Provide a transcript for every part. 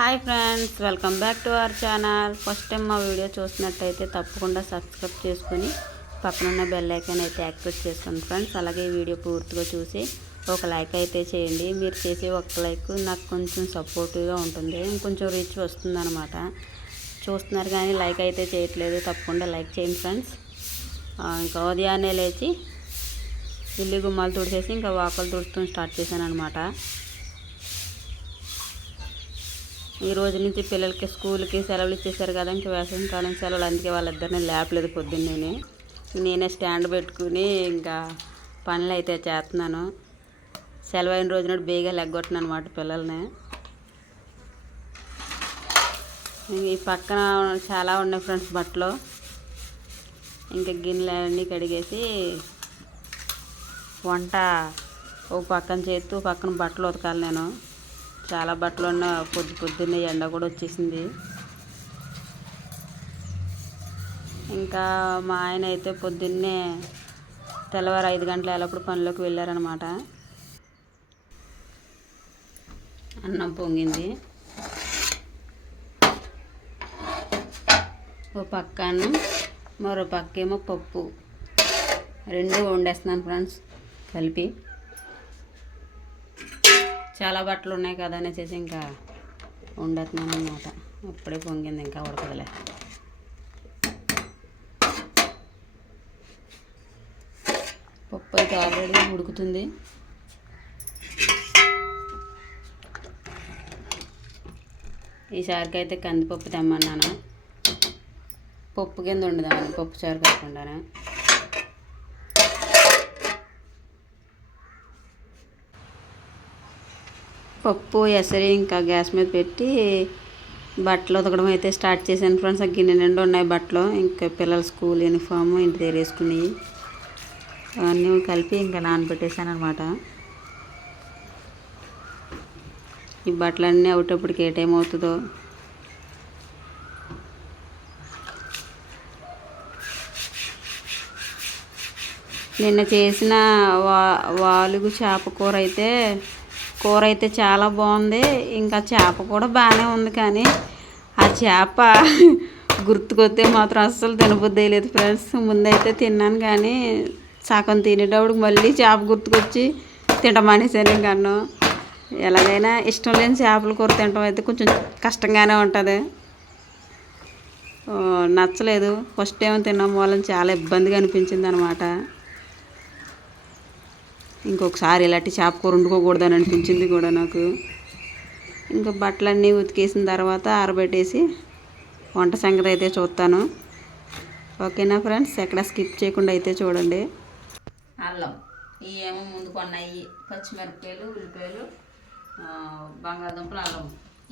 Hi friends welcome back to our channel. First time మా video చూసినట్టయితే తప్పకుండా subscribe చేసుకుని పక్కనున్న బెల్ ఐకాన్ అయితే యాక్టివేట్ చేసుకోండి ఫ్రెండ్స్. అలాగే ఈ వీడియో పూర్తిగా చూసి ఒక లైక్ అయితే చేయండి. మీరు చేసే ఒక లైక్ నాకు కొంచెం సపోర్టివ్గా ఉంటుంది. ఇంకొంచెం రీచ్ వస్తుందన్నమాట. చూస్తున్నారు కానీ లైక్ అయితే చేయట్లేదు. తప్పకుండా లైక్ చేయండి ఫ్రెండ్స్. ఇంకా ఉదయాన్నే లేచి ఇల్లు గుమ్మాలు తుడిచేసి ఇంకా వాకలు తుడుస్తూ స్టార్ట్ చేశాను అనమాట ఈ రోజు నుంచి పిల్లలకి స్కూల్కి సెలవులు ఇచ్చేసారు కదా ఇంకా వేసవి కాలం సెలవులు. అందుకే వాళ్ళిద్దరిని లేపలేదు పొద్దున్నే నేనే స్టాండ్ పెట్టుకుని ఇంకా పనులు అయితే చేస్తున్నాను. సెలవు అయిన రోజున బేగా లెగ్గొట్టిన అనమాట పిల్లల్ని. ఈ పక్కన చాలా ఉన్నాయి ఫ్రెండ్స్ బట్టలు. ఇంకా గిన్నెలు అన్నీ కడిగేసి వంట ఒక పక్కన చేస్తూ పక్కన బట్టలు ఉతకాలి నేను. చాలా బట్టలు ఉన్న పొద్దు పొద్దున్నే ఎండ కూడా వచ్చేసింది. ఇంకా మా ఆయన అయితే పొద్దున్నే తెల్లవారు ఐదు గంటల ఎల్లప్పుడు పనిలోకి వెళ్ళారనమాట అన్నం పొంగింది. ఓ పక్క అన్నం మరో పక్క ఏమో పప్పు. రెండు వండేస్తున్నాను ఫ్రెండ్స్ కలిపి. చాలా బట్టలు ఉన్నాయి కదా అనేసి ఇంకా వండుతున్నాను అనమాట అప్పుడే పొంగింది ఇంకా ఉడకదులే. పప్పు అయితే ఆల్రెడీ ఉడుకుతుంది. ఈసారికి అయితే కందిపప్పు తెమ్మన్నాను. పప్పు కింద ఉండదామని పప్పు చారు కాకుండానే. పప్పు ఎసరి ఇంకా గ్యాస్ మీద పెట్టి బట్టలు ఉతకడం అయితే స్టార్ట్ చేశాను ఫ్రెండ్స్. ఆ గిన్నె నిండా ఉన్నాయి బట్టలు. ఇంకా పిల్లల స్కూల్ యూనిఫామ్ ఇంటి దగ్గర వేసుకుని అవన్నీ కలిపి ఇంకా నానబెట్టేశాను అనమాట ఈ బట్టలన్నీ అవుటప్పటికి ఏ టైం అవుతుందో. నిన్న చేసిన వా వాలుగు చేప కూర అయితే కూర అయితే చాలా బాగుంది. ఇంకా చేప కూడా బాగానే ఉంది కానీ ఆ చేప గుర్తుకొస్తే మాత్రం అస్సలు తినబుద్ది లేదు ఫ్రెండ్స్. ముందైతే తిన్నాను కానీ సగం తినేటప్పుడు మళ్ళీ చేప గుర్తుకొచ్చి తింటమానేసాను ఇంకా అన్నం. ఎలాగైనా ఇష్టం లేని చేపల కూర తినడం అయితే కొంచెం కష్టంగానే ఉంటుంది. నచ్చలేదు. ఫస్ట్ టైం తిన్నాం వాళ్ళని చాలా ఇబ్బందిగా అనిపించింది అనమాట ఇంకొకసారి ఇలాంటి చేప కూర వండుకోకూడదని అనిపించింది కూడా నాకు. ఇంకా బట్టలన్నీ ఉతికేసిన తర్వాత ఆరబెట్టేసి వంట సంగతి అయితే చూస్తాను. ఓకేనా ఫ్రెండ్స్? ఎక్కడ స్కిప్ చేయకుండా అయితే చూడండి. అల్లం ఇవేమో ముందు కొన్నాయి పచ్చిమిరపకాయలు ఉల్లిపాయలు బంగాళదుంపలు అల్లం.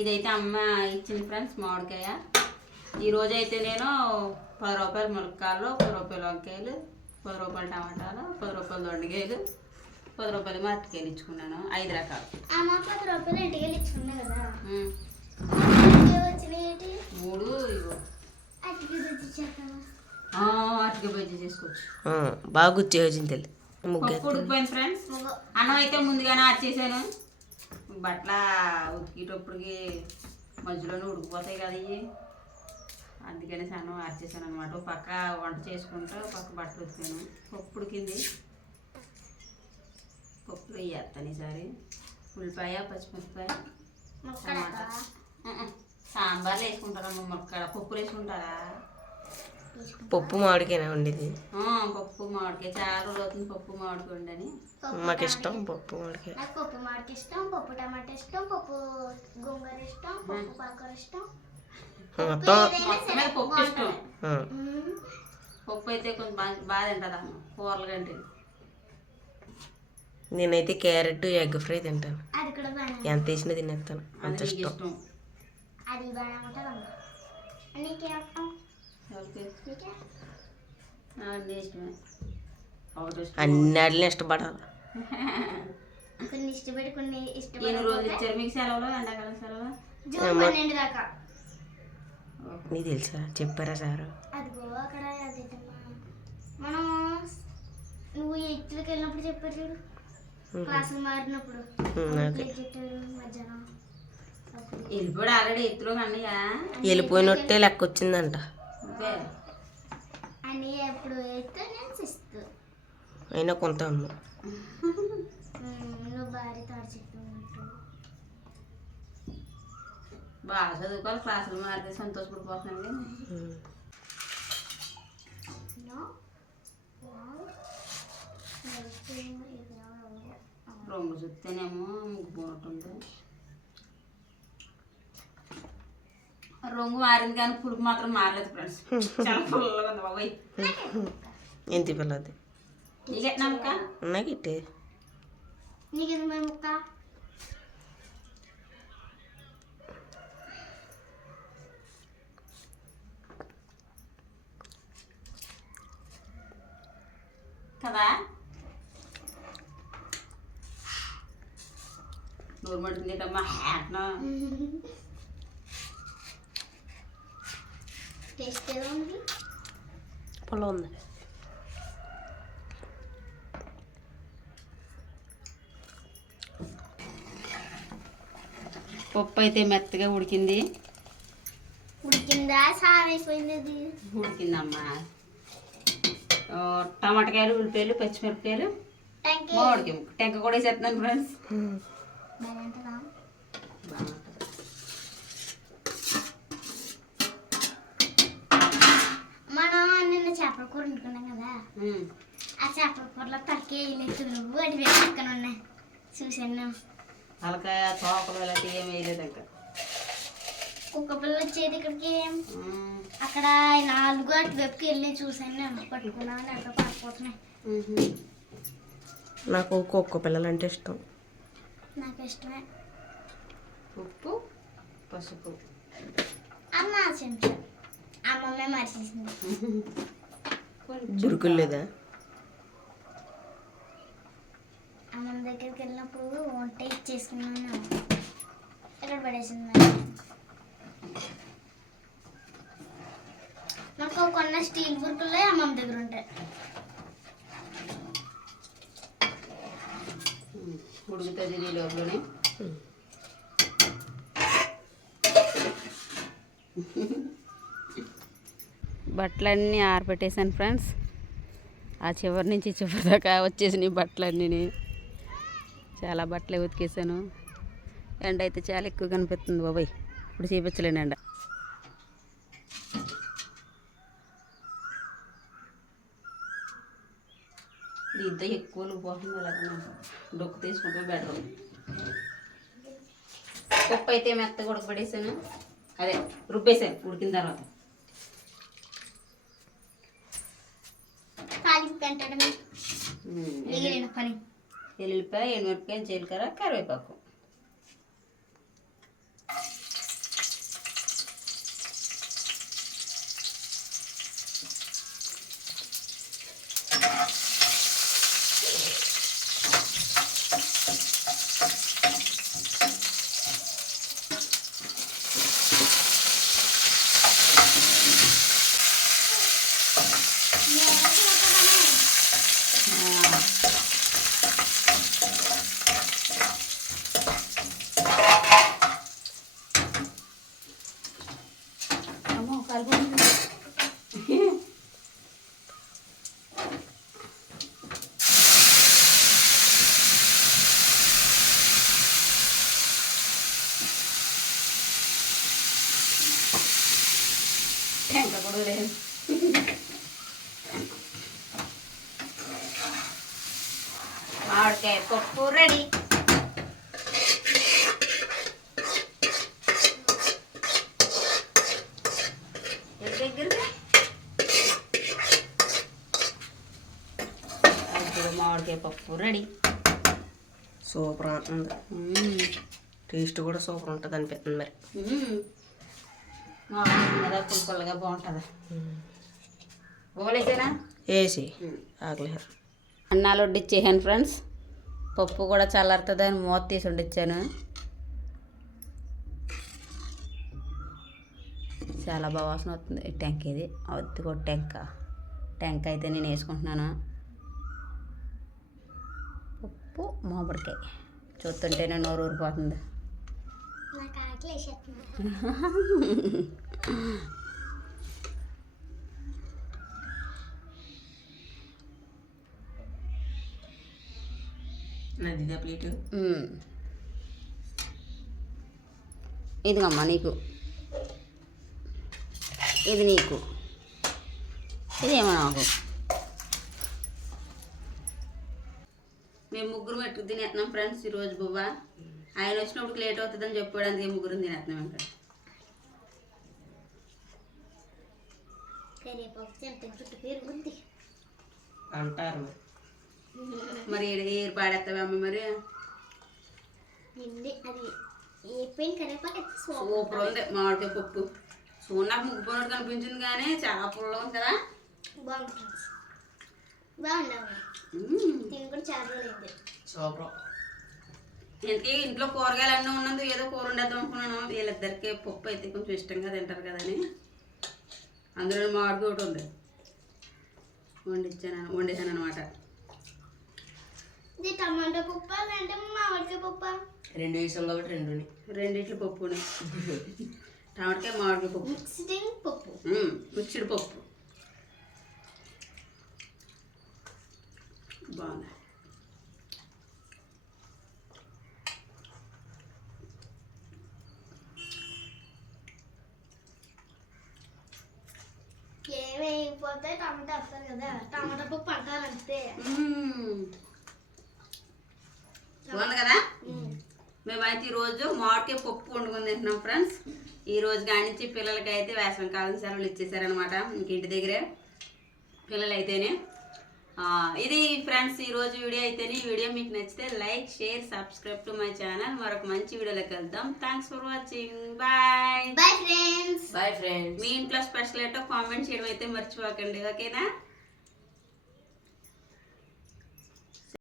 ఇదైతే అమ్మ ఇచ్చింది ఫ్రెండ్స్ మామిడికాయ. ఈరోజు అయితే నేను పది రూపాయలు ములక్కాయలు పది రూపాయలు వంకాయలు పది రూపాయలు టమాటాలు పది రూపాయలు దొండకాయలు పది రూపాయలు మత్తికాయలు ఇచ్చుకున్నాను? ఐదు రకాలు. పది రూపాయలు ఇంటికి ఇచ్చుకున్నా కదా. మూడు బజ్జీ చేసుకోవచ్చు. బాగా గుర్తు వచ్చింది తెలి. పప్పు ఉడికిపోయింది ఫ్రెండ్స్ అన్నం అయితే ముందుగానే ఆర్చేసాను బట్టల ఉతికేటప్పటికి మధ్యలోనే ఉడికిపోతాయి కదా ఇవి అందుకని అన్నం ఆర్చేసాను అనమాట పక్క వంట చేసుకుంటూ పక్క బట్టలు ఉతికాను. పప్పు ఉడికింది. పప్పులో వేస్తాను ఈసారి ఉల్లిపాయ పచ్చిమిరపకాయ టమాటా. సాంబార్లో వేసుకుంటారమ్మ మొక్కడ పప్పులు వేసుకుంటారా? పప్పు మామిడికైనా ఉండేది ఆ, పప్పు మామిడికాయ. చాలా రోజులు అవుతుంది పప్పు మామిడికాయ ఉండని మాకు ఇష్టం పప్పు మామిడికాయ. నాకు పప్పు మామిడికి ఇష్టం పప్పు టమాటా ఇష్టం పప్పు గోంగూర ఇష్టం పప్పు పాకూర ఇష్టం. మొత్తం పప్పు ఇష్టం. పప్పు అయితే కొంచెం బాగా బాగా తింటుంది అమ్మ? కూరలు కంటే. నేనైతే క్యారెట్ ఎగ్ ఫ్రై తింటాను. అది కూడా బాగా ఎంత వేసినా తినేస్తాను. అంత ఇష్టం. అన్నీ అన్నిటిని ఇష్టపడాలి. కొన్ని ఇష్టపడి కొన్ని నీకు తెలుసా? చెప్పారా సారు? అదిగో అక్కడ అదేంటమ్మా? మనం నువ్వు ఎయిత్కి వెళ్ళినప్పుడు చెప్పారు చూడు. వెళ్ళిపోయినట్టే లెక్క వచ్చిందంట. నువ్వే అని ఎప్పుడు అయితే నేను సిస్తు అయినా కొంత అమ్మ. బాగా చదువుకోవాలి క్లాసులు మారితే సంతోషపడిపోతున్నాను No. Wow. రంగు చూస్తేనేమో ముగ్గుపోనట్టుంది రంగు మారింది కానీ పులుపు మాత్రం మారలేదు ఫ్రెండ్స్. చాలా పుల్లగా ఉంది బాబాయ్. ఎంత పిల్లది? ఇక నమ్మక ఉన్నా గిట్టే నీకు ఇది మేము ముక్క? కదా? నూరు మడుతుందేటమ్మా హ్యాట్నా టేస్ట్ ఏదో ఉంది? పొలం ఉంది. పప్పు అయితే మెత్తగా ఉడికింది. ఉడికిందా? సార్ అయిపోయింది అది. ఉడికిందమ్మా. టమాటకాయలు ఉల్లిపాయలు పచ్చిమిరపకాయలు. టెంక కూడా వేసేస్తున్నాను ఫ్రెండ్స్ బాగుంటుందా? మనం నిన్న చేపల కూర వండుకున్నాం కదా. ఆ చేపల కూరలో తలకే వేయలేదు నువ్వు అటు పక్కన ఉన్నాయి చూసాను తలకాయ తోకలు వేయలేదు ఇంకా. కుక్క పిల్ల వచ్చేది ఇక్కడికి. అక్కడ నాలుగు అటు వైపుకి వెళ్ళి చూసాను పట్టుకున్నాను పడిపోతున్నాయి. నాకు కుక్క పిల్లలు అంటే ఇష్టం. నాకు ఇష్టమే ఉప్పు పసుపు. అమ్మ చెంచా అమ్మమ్మే మర్చేసింది. బురుకులు లేదా? అమ్మమ్మ దగ్గరికి వెళ్ళినప్పుడు వంట ఇచ్చేసుకున్నాను. ఇక్కడ పడేసింది. మరి నాకు కొన్న స్టీల్ బుర్కులే అమ్మమ్మ దగ్గర ఉంటాయి ఉడుకుతుంది ఈ లోపలనే. బట్టలన్నీ ఆరబెట్టేశాను ఫ్రెండ్స్. ఆ చివరి నుంచి చివరి దాకా వచ్చేసినాయి బట్టలన్నీ చాలా బట్టలే ఉతికేసాను ఎండ అయితే చాలా ఎక్కువ కనిపిస్తుంది బాబాయ్. ఇప్పుడు చూపించలేను ఎండ. దీంతో ఎక్కువ పోతుంది అలాగే డొక్కు తీసుకుంటే బెటర్ పప్పు అయితే మెత్తగా ఉడకబడేసాను. అదే రుబ్బేసాను ఉడికిన తర్వాత. ఎల్లుల్లిపాయ ఎండుమిరపకాయ జీలకర్ర కరివేపాకు ఆ, అమ్మో కాలిపోయింది టెంక కూడా లేదు మామిడికాయ పప్పు రెడీ మామిడికాయ పప్పు రెడీ సూపర్ ఉంటుంది టేస్ట్ కూడా సూపర్ ఉంటుంది అనిపిస్తుంది మరి. మామిడి మీద పుల్పుల్లగా బాగుంటుంది. గోలేసేనా వేసి ఆగలేరు అన్నాలు వడ్డిచ్చేసాను ఫ్రెండ్స్ పప్పు కూడా చల్లారుతుంది అని మూత తీసి వండిచ్చాను చాలా బాగా వాసన వస్తుంది. ఈ టెంక ఇది. అవద్ది కూడా టెంక. టెంక అయితే నేను వేసుకుంటున్నాను. పప్పు మామిడికాయ. చూస్తుంటేనే నోరు ఊరిపోతుంది. ప్లేట్. మ్మ్. ఇదిగమ్మా నీకు. ఇది నీకు. ఇదేమో నాకు. మేము ముగ్గురు మెట్టు తినేస్తున్నాం ఫ్రెండ్స్ ఈరోజు బువ్వ. ఆయన వచ్చినప్పుడు లేట్ అవుతుందని చెప్పాడు అందుకే ముగ్గురు తినేస్తున్నాం ఇంకా. అంటారు మరి మరి ఏరు పాడేస్తావమ్మ మరి? నిండి అది ఏపోయిన కరివేపాకు అయితే సూపర్ ఉంది. మామిడికాయ పప్పు. సో నాకు ముగ్గు పోయినట్టు కనిపించింది కానీ చాలా పుల్ల ఉంది కదా. సూపర్. ఇంతకీ ఇంట్లో కూరగాయలు అన్నీ ఉన్నందుకు ఏదో కూర వండేద్దాం అనుకున్నాను. వీళ్ళిద్దరికి పప్పు అయితే కొంచెం ఇష్టంగా తింటారు కదని అందులో మామిడికి ఒకటి ఉంది. వండిచ్చాను వండేసాను అనమాట ఇది టమాటా పప్పు లేదంటే మామిడికాయ పప్పు. రెండు వేసాం కాబట్టి రెండుని. రెండిట్లు పప్పుని. టమాటకాయ మామిడికాయ పప్పు. మిక్స్డ్ పప్పు. మిక్స్డ్ పప్పు. బాగుంది ఏమైపోతే టమాటా వేస్తారు కదా. టమాటా పప్పు అంటారు అంతే. బాగుంది కదా? మేమైతే ఈరోజు మామిడికాయ పప్పు వండుకొని తింటున్నాం ఫ్రెండ్స్. ఈ రోజు కానించి పిల్లలకి అయితే వేసవి కాలం సెలవులు ఇచ్చేసారనమాట ఇంక ఇంటి దగ్గరే పిల్లలు అయితేనే ఆ, ఇది ఫ్రెండ్స్ ఈ రోజు వీడియో అయితేనే. ఈ వీడియో మీకు నచ్చితే like share subscribe to my channel. మరొక మంచి వీడియోలోకి వెళ్దాం. Thanks for watching. Bye. Bye friends bye friends మీ ఇంట్లో స్పెషల్ ఏంటో కామెంట్ చేయడం అయితే మర్చిపోకండి. ఓకేనా?